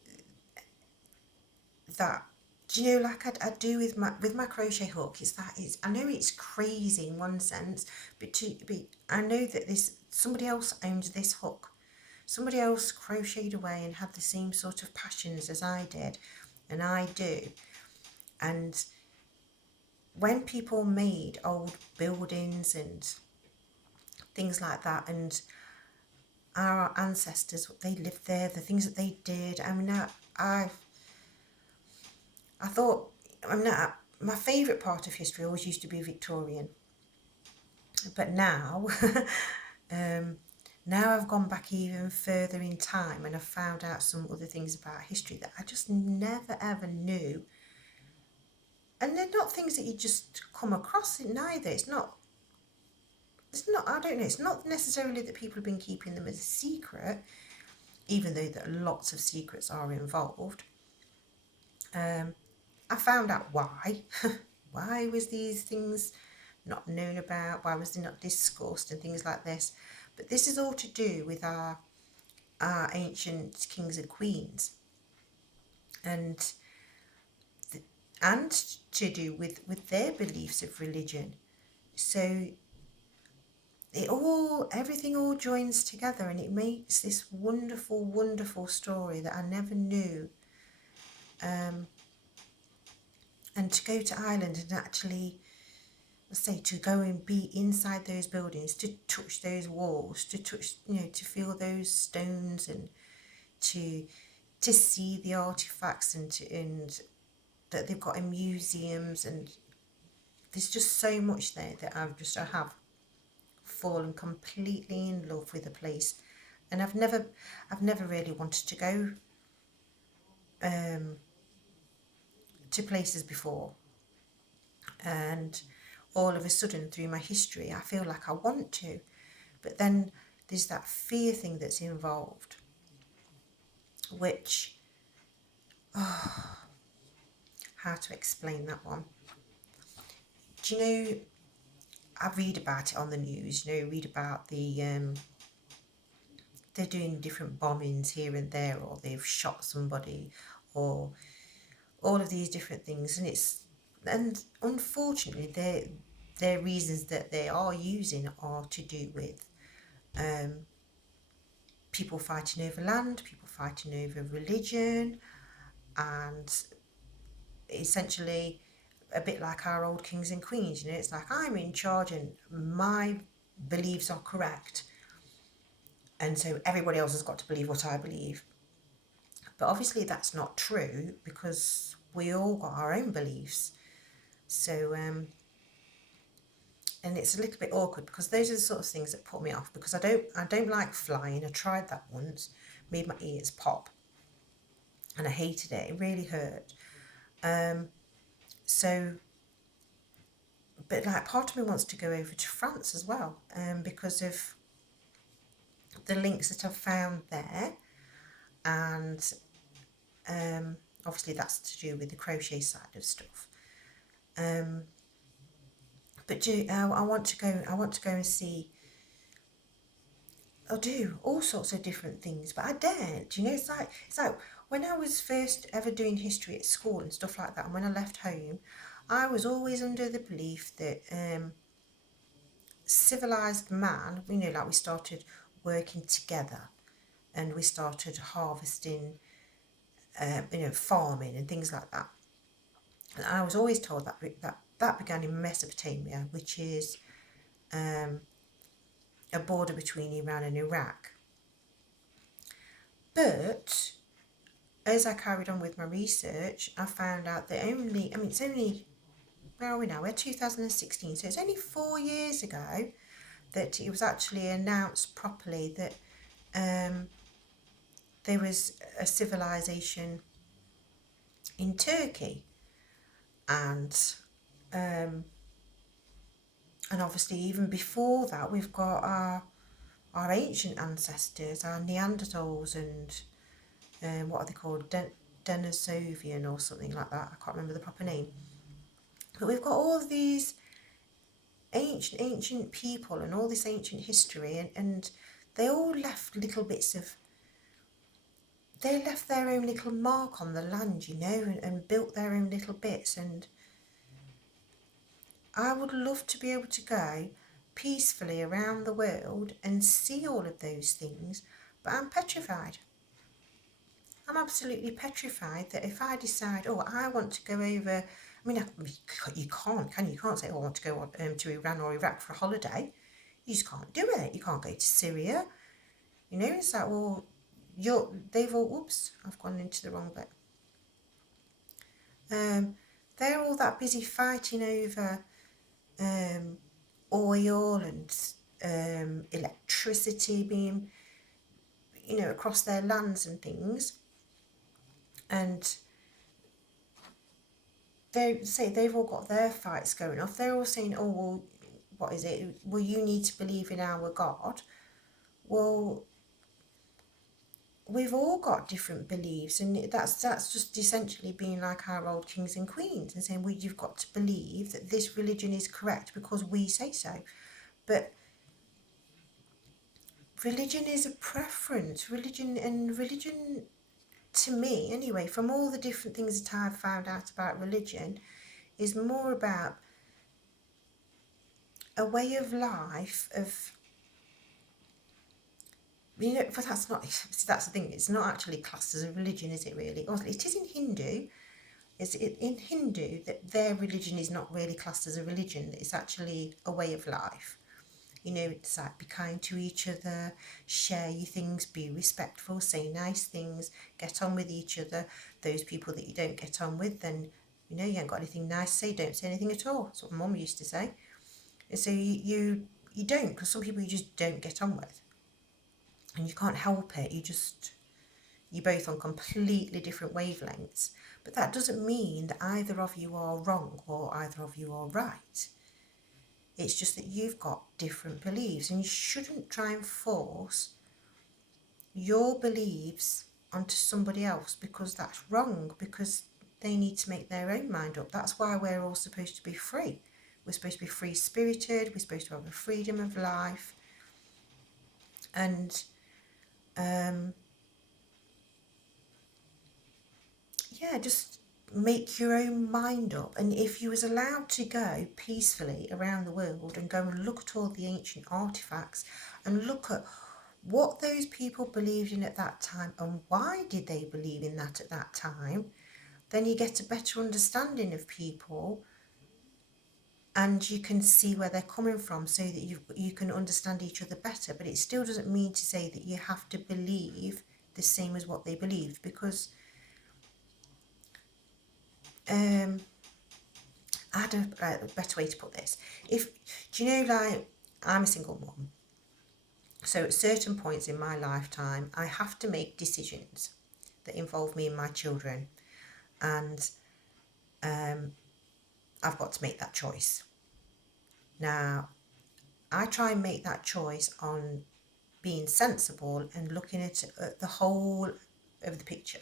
that, like I do with my crochet hook. I know it's crazy in one sense, but I know that somebody else owns this hook. Somebody else crocheted away and had the same sort of passions as I did, and I do. And when people made old buildings and things like that, and our ancestors, they lived there, the things that they did, I mean, I thought, my favourite part of history always used to be Victorian, but now now I've gone back even further in time, and I've found out some other things about history that I just never ever knew. And they're not things that you just come across in neither. It's not, I don't know, it's not necessarily that people have been keeping them as a secret, even though that lots of secrets are involved. I found out why. Why was these things not known about? Why was they not discussed and things like this? But this is all to do with our ancient kings and queens, and to do with their beliefs of religion. So everything all joins together, and it makes this wonderful, wonderful story that I never knew. And to go to Ireland and actually, let's say, to go and be inside those buildings, to touch those walls, to touch, to feel those stones, and to see the artifacts, and that they've got in museums, and there's just so much there that I have fallen completely in love with the place. And I've never really wanted to go to places before, and all of a sudden through my history I feel like I want to, but then there's that fear thing that's involved, which, how to explain that one? Do you know, I read about it on the news, you know, read about the they're doing different bombings here and there, or they've shot somebody, or all of these different things, and unfortunately their reasons that they are using are to do with people fighting over land, people fighting over religion, and essentially a bit like our old kings and queens, you know, it's like I'm in charge and my beliefs are correct, and so everybody else has got to believe what I believe. But obviously that's not true, because we all got our own beliefs. So and it's a little bit awkward, because those are the sort of things that put me off, because I don't like flying. I tried that once, made my ears pop, and I hated it. It really hurt. So, but like part of me wants to go over to France as well, because of the links that I've found there, and obviously that's to do with the crochet side of stuff. But I want to go. I want to go and see. I'll do all sorts of different things, but I daren't. You know, it's like when I was first ever doing history at school and stuff like that, and when I left home, I was always under the belief that civilized man, you know, like we started working together, and we started harvesting, you know, farming and things like that. And I was always told that began in Mesopotamia, which is a border between Iran and Iraq. But as I carried on with my research, I found out that it's only, where are we now? We're 2016, so it's only 4 years ago that it was actually announced properly that there was a civilization in Turkey, and obviously even before that we've got our ancient ancestors, our Neanderthals, and what are they called, Denisovian or something like that. I can't remember the proper name. But we've got all of these ancient people and all this ancient history, and they all left little bits of, they left their own little mark on the land, you know, and built their own little bits. And I would love to be able to go peacefully around the world and see all of those things, but I'm petrified. I'm absolutely petrified that if I decide, oh, I want to go over, I mean, you can't, can you? You can't say, oh, I want to go to Iran or Iraq for a holiday. You just can't do it. You can't go to Syria. You know, it's like, well, they've all, oops, I've gone into the wrong bit. They're all that busy fighting over oil and electricity being, you know, across their lands and things. And they say they've all got their fights going off. They're all saying, oh, well, what is it? Well, you need to believe in our God. Well, we've all got different beliefs, and that's just essentially being like our old kings and queens and saying, well, you've got to believe that this religion is correct because we say so. But religion is a preference. Religion, to me anyway, from all the different things that I've found out about religion, is more about a way of life of, you know, but that's the thing, it's not actually classed as a religion, is it really? Or it is in Hindu. It's in Hindu that their religion is not really classed as a religion, it's actually a way of life. You know, it's like, be kind to each other, share your things, be respectful, say nice things, get on with each other. Those people that you don't get on with, then, you know, you ain't got anything nice to say, don't say anything at all. That's what Mum used to say. And so you don't, because some people you just don't get on with. And you can't help it, you're both on completely different wavelengths. But that doesn't mean that either of you are wrong or either of you are right. It's just that you've got different beliefs, and you shouldn't try and force your beliefs onto somebody else, because that's wrong, because they need to make their own mind up. That's why we're all supposed to be free. we're supposed to be free-spirited, we're supposed to have a freedom of life, and yeah, just make your own mind up. And if you was allowed to go peacefully around the world and go and look at all the ancient artifacts and look at what those people believed in at that time and why did they believe in that at that time, then you get a better understanding of people, and you can see where they're coming from, so that you can understand each other better. But it still doesn't mean to say that you have to believe the same as what they believed, because I had a better way to put this. Do you know, like, I'm a single mom, so at certain points in my lifetime, I have to make decisions that involve me and my children, and I've got to make that choice. Now, I try and make that choice on being sensible and looking at the whole of the picture.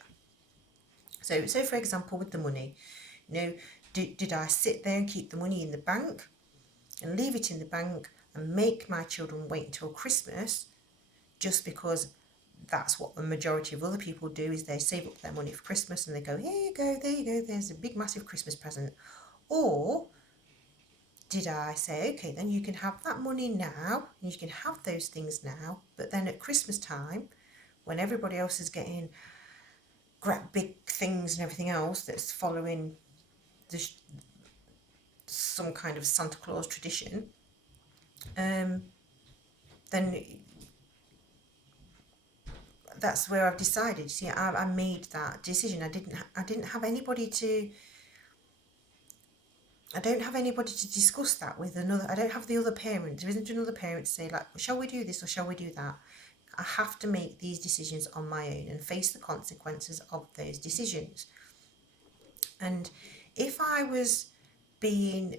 So for example, with the money, did I sit there and keep the money in the bank and leave it in the bank and make my children wait until Christmas just because that's what the majority of other people do, is they save up their money for Christmas and they go, here you go, there you go, there's a big massive Christmas present? Or did I say, okay, then you can have that money now, you can have those things now, but then at Christmas time, when everybody else is getting great big things and everything else that's following some kind of Santa Claus tradition, then that's where I've decided. See, I made that decision. I didn't have anybody to. I don't have anybody to discuss that with another. I don't have the other parent. There isn't another parent to say, like, shall we do this or shall we do that? I have to make these decisions on my own and face the consequences of those decisions. And if I was being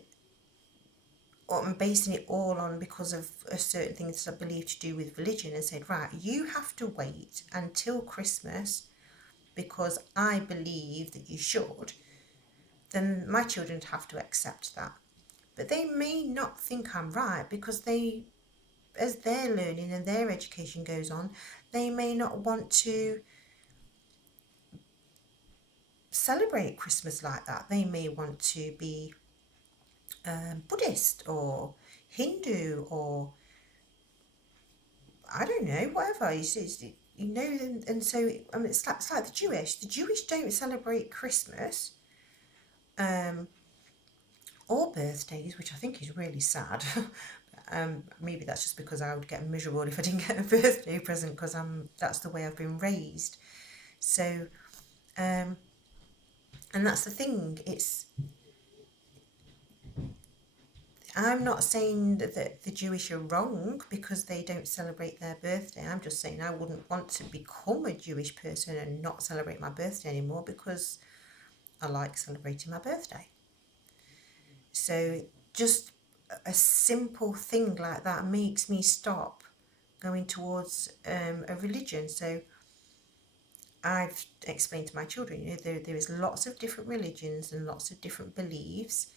I'm basing it all on because of a certain thing that I believe to do with religion, and said, right, you have to wait until Christmas because I believe that you should, then my children have to accept that. But they may not think I'm right, because they, as their learning and their education goes on, they may not want to celebrate Christmas like that. They may want to be Buddhist or Hindu or I don't know, whatever. And so it's like the Jewish. The Jewish don't celebrate Christmas or birthdays, which I think is really sad. Maybe that's just because I would get miserable if I didn't get a birthday present, because that's the way I've been raised. So, and that's the thing. I'm not saying that the Jewish are wrong because they don't celebrate their birthday. I'm just saying I wouldn't want to become a Jewish person and not celebrate my birthday anymore, because I like celebrating my birthday. So just a simple thing like that makes me stop going towards a religion. So I've explained to my children, there is lots of different religions and lots of different beliefs,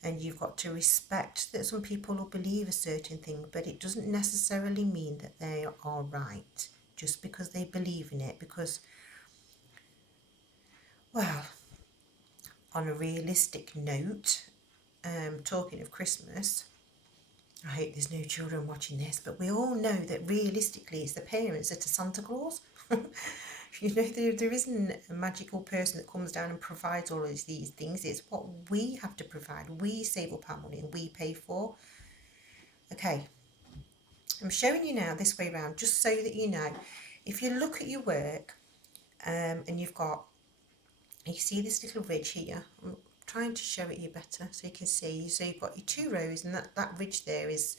and you've got to respect that some people will believe a certain thing, but it doesn't necessarily mean that they are right just because they believe in it. Because, well, on a realistic note, talking of Christmas, I hope there's no children watching this, but we all know that realistically it's the parents that are Santa Claus. There isn't a magical person that comes down and provides all of these things. It's what we have to provide. We save up our money and we pay for. Okay, I'm showing you now this way around, just so that you know. If you look at your work, and you see this little ridge here. I'm trying to show it you better so you can see. So you've got your 2 rows, and that ridge there is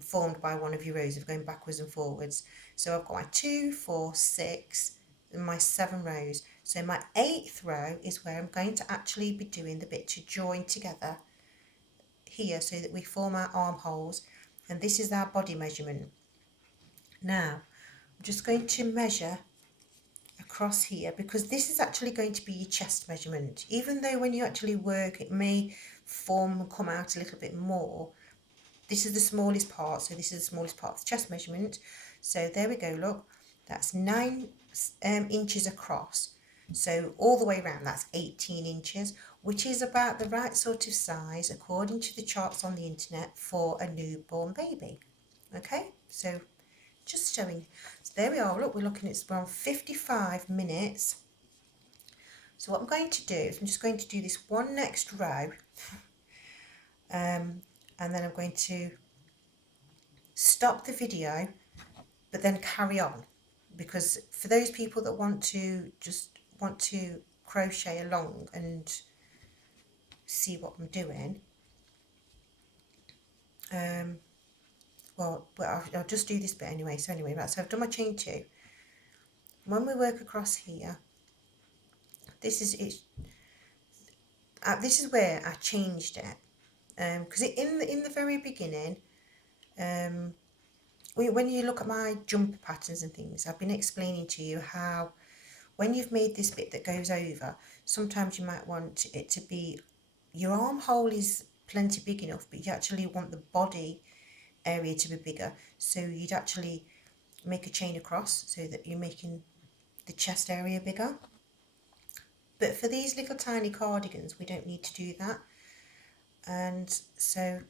formed by one of your rows of going backwards and forwards. So I've got my 2, 4, 6 and my 7 rows. So my 8th row is where I'm going to actually be doing the bit to join together here, so that we form our armholes, and this is our body measurement. Now I'm just going to measure across here, because this is actually going to be your chest measurement. Even though when you actually work it may form and come out a little bit more, this is the smallest part, so this is the smallest part of the chest measurement. So there we go, look, that's 9 inches across. So all the way around, that's 18 inches, which is about the right sort of size according to the charts on the internet for a newborn baby. Okay, so just showing. So there we are, look, we're looking at around 55 minutes. So what I'm going to do is I'm just going to do this one next row, and then I'm going to stop the video, but then carry on, because for those people that want to crochet along and see what I'm doing, well I'll just do this bit anyway. So anyway, right, so I've done my chain 2. When we work across here, this is it. This is where I changed it, because in the very beginning, when you look at my jumper patterns and things, I've been explaining to you how when you've made this bit that goes over, sometimes you might want it to be, your armhole is plenty big enough, but you actually want the body area to be bigger. So you'd actually make a chain across so that you're making the chest area bigger. But for these little tiny cardigans, we don't need to do that. And so,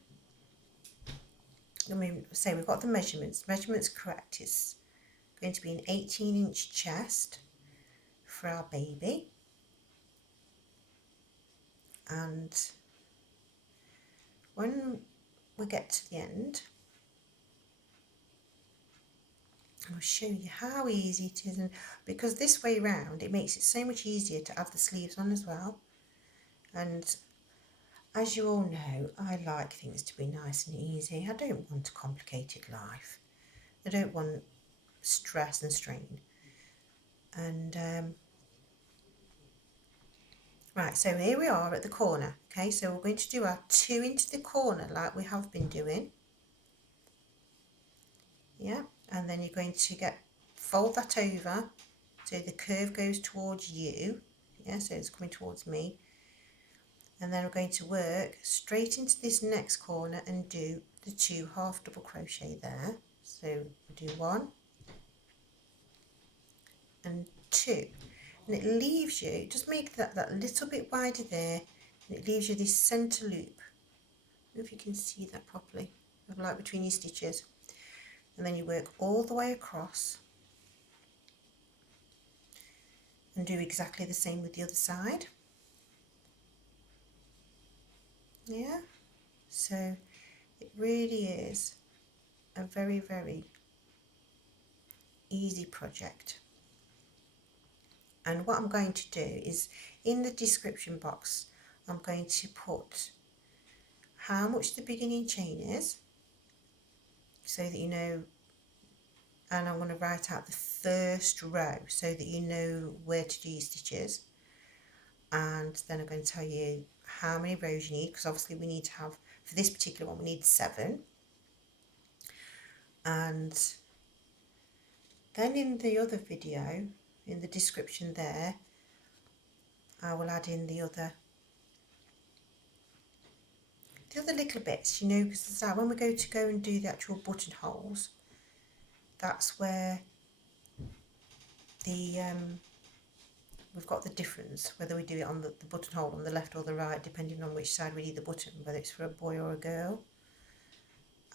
I mean, say we've got the measurements. Measurements correct. It's going to be an 18-inch chest for our baby. And when we get to the end, I'll show you how easy it is, and because this way round it makes it so much easier to have the sleeves on as well. And as you all know, I like things to be nice and easy. I don't want a complicated life. I don't want stress and strain. And right, so here we are at the corner. Okay, so we're going to do our 2 into the corner like we have been doing. Yeah, and then you're going to fold that over so the curve goes towards you. Yeah, so it's coming towards me. And then we're going to work straight into this next corner and do the 2 half double crochet there. So we do 1 and 2, and it leaves you, just make that little bit wider there, and it leaves you this center loop. I don't know if you can see that properly, like between your stitches. And then you work all the way across and do exactly the same with the other side. Yeah, so it really is a very, very easy project. And what I'm going to do is, in the description box, I'm going to put how much the beginning chain is, so that you know, and I'm going to write out the first row so that you know where to do your stitches. And then I'm going to tell you how many rows you need, because obviously we need to have, for this particular one, we need 7. And then in the other video, in the description there, I will add in the other little bits, you know, because when we go and do the actual buttonholes, that's where the we've got the difference, whether we do it on the buttonhole on the left or the right, depending on which side we need the button, whether it's for a boy or a girl.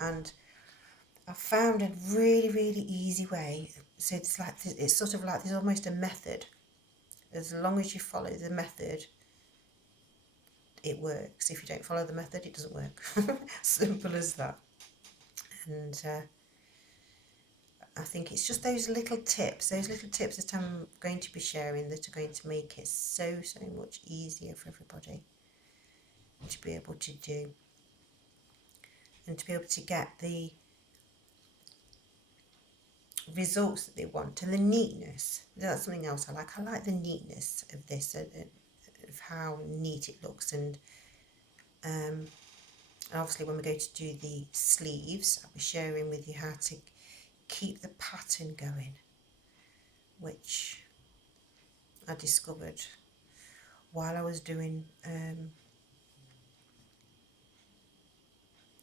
And I found a really, really easy way. So it's sort of like there's almost a method. As long as you follow the method, it works. If you don't follow the method, it doesn't work. Simple as that. And I think it's just those little tips that I'm going to be sharing that are going to make it so much easier for everybody to be able to do, and to be able to get the results that they want, and the neatness. That's something else I like. I like the neatness of this, of how neat it looks. And obviously when we go to do the sleeves, I'll be sharing with you how to keep the pattern going, which I discovered while I was doing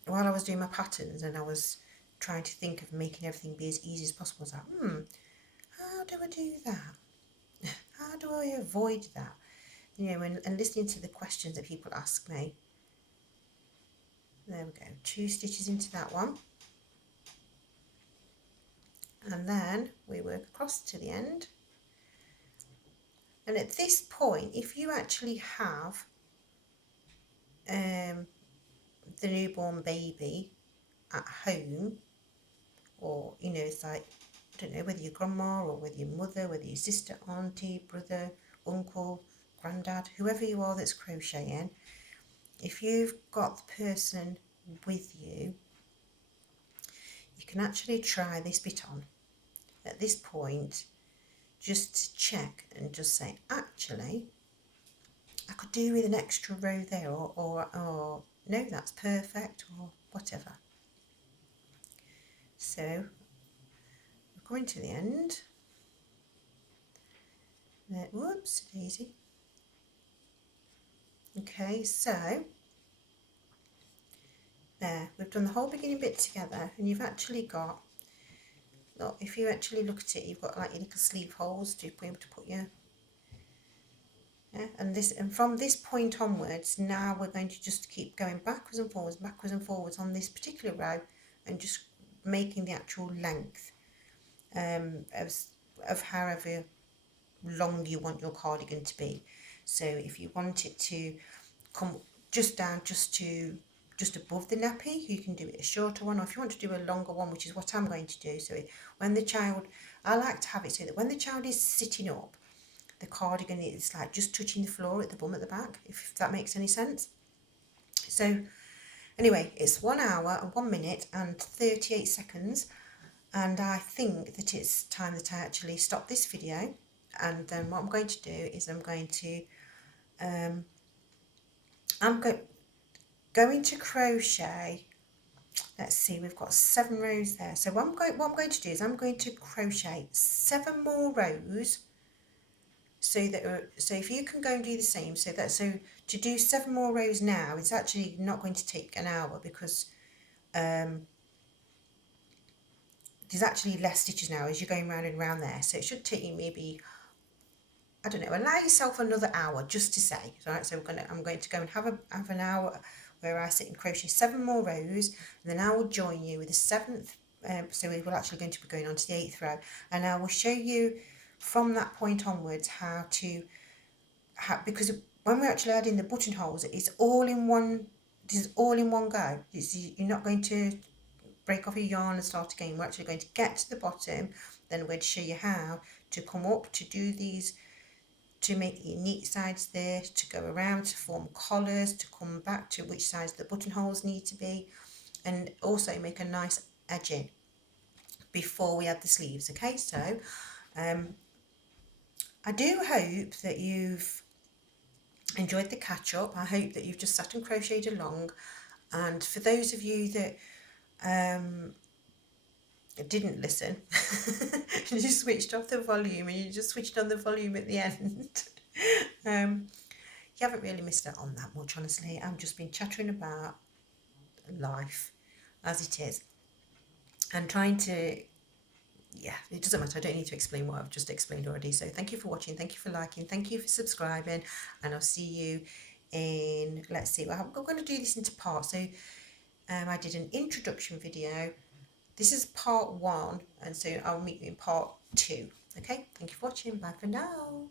my patterns, and I was trying to think of making everything be as easy as possible. I was like, how do I do that? How do I avoid that? You know, and listening to the questions that people ask me. There we go, 2 stitches into that one, and then we work across to the end. And at this point, if you actually have the newborn baby at home, or you know, it's like, I don't know whether your grandma or whether your mother, whether your sister, auntie, brother, uncle, granddad, whoever you are that's crocheting, if you've got the person with you, you can actually try this bit on at this point, just to check and just say, actually, I could do with an extra row there, or no, that's perfect, or whatever. So we're coming to the end. Whoops, daisy. Okay, so there, we've done the whole beginning bit together, and you've actually got, look, if you actually look at it, you've got like your little sleeve holes to be able to put your, yeah, and from this point onwards, now we're going to just keep going backwards and forwards on this particular row, and just making the actual length of however long you want your cardigan to be. So if you want it to come just down just above the nappy, you can do it a shorter one, or if you want to do a longer one, which is what I'm going to do. So when the child, I like to have it so that when the child is sitting up, the cardigan is like just touching the floor at the bum at the back, if that makes any sense. So anyway, it's 1 hour and 1 minute and 38 seconds, and I think that it's time that I actually stop this video. And then what I'm going to do is I'm going to going to crochet. Let's see, we've got 7 rows there. So what I'm going to do is I'm going to crochet 7 more rows, so that so if you can go and do the same, so to do 7 more rows now, it's actually not going to take an hour, because there's actually less stitches now as you're going round and round there. So it should take you maybe, I don't know, allow yourself another hour just to say, right? So I'm going to go and have an hour where I sit and crochet 7 more rows, and then I will join you with the 7th. So we're actually going to be going on to the 8th row, and I will show you from that point onwards how to, because when we're actually adding the buttonholes, it's all in one. This is all in one go. You're not going to break off your yarn and start again. We're actually going to get to the bottom, then we're going to show you how to come up to do these, to make your neat sides there, to go around to form collars, to come back to which sides the buttonholes need to be, and also make a nice edging before we add the sleeves. Okay, so I do hope that you've enjoyed the catch up. I hope that you've just sat and crocheted along, and for those of you that didn't listen, you just switched off the volume and you just switched on the volume at the end, you haven't really missed out on that much, honestly. I've just been chattering about life as it is and trying to, yeah, it doesn't matter. I don't need to explain what I've just explained already. So thank you for watching, thank you for liking, thank you for subscribing, and I'll see you in, let's see, well, I'm going to do this into parts. So I did an introduction video. This is part 1, and so I'll meet you in part 2. Okay, thank you for watching. Bye for now.